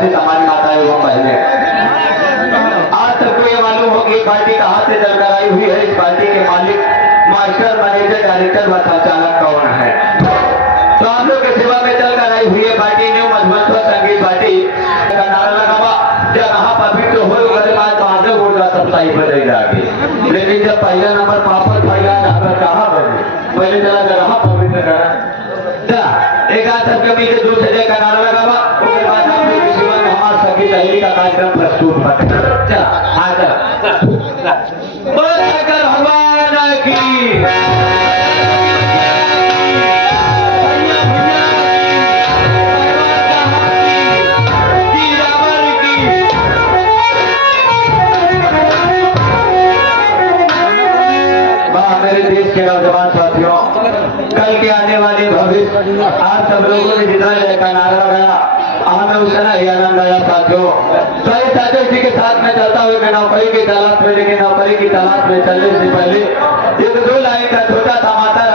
उपस्थित हमारी माता एवं बहनें, आज सबको ये मालूम हो कि पार्टी कहाँ से चलकर आई हुई है। इस पार्टी के मालिक, मास्टर, मैनेजर, डायरेक्टर व संचालक कौन है? तो आप लोग की सेवा में चलकर आई हुई है पार्टी न्यू मधुबन संगीत पार्टी का नारा लगावा, जहाँ पवित्र हो महादेव उनका सप्ताही बदल जाएगी। लेकिन जब पहला नंबर पापड़ फैला कहाँ बने, पहले चला जगह पवित्र करा। चला एक हाथ सबके बीच दूसरे का नारा लगावा, उसके बाद आप लोग की सेवा में हमारे संगीत शैली का कार्यक्रम प्रस्तुत होता है। चला बोलकर भगवान की मेरे देश के नौजवान साथियों, कल के आने वाले भविष्य आज सब लोगों ने जितना जय का नारा लगाया, हमें उतना ही आनंद आया साथियों। सही साथियों, इसी के साथ में चलता हुआ मैं नौकरी की तलाश में, लेकिन नौकरी की तलाश में चलने से पहले एक दो लाइन का छोटा सा माता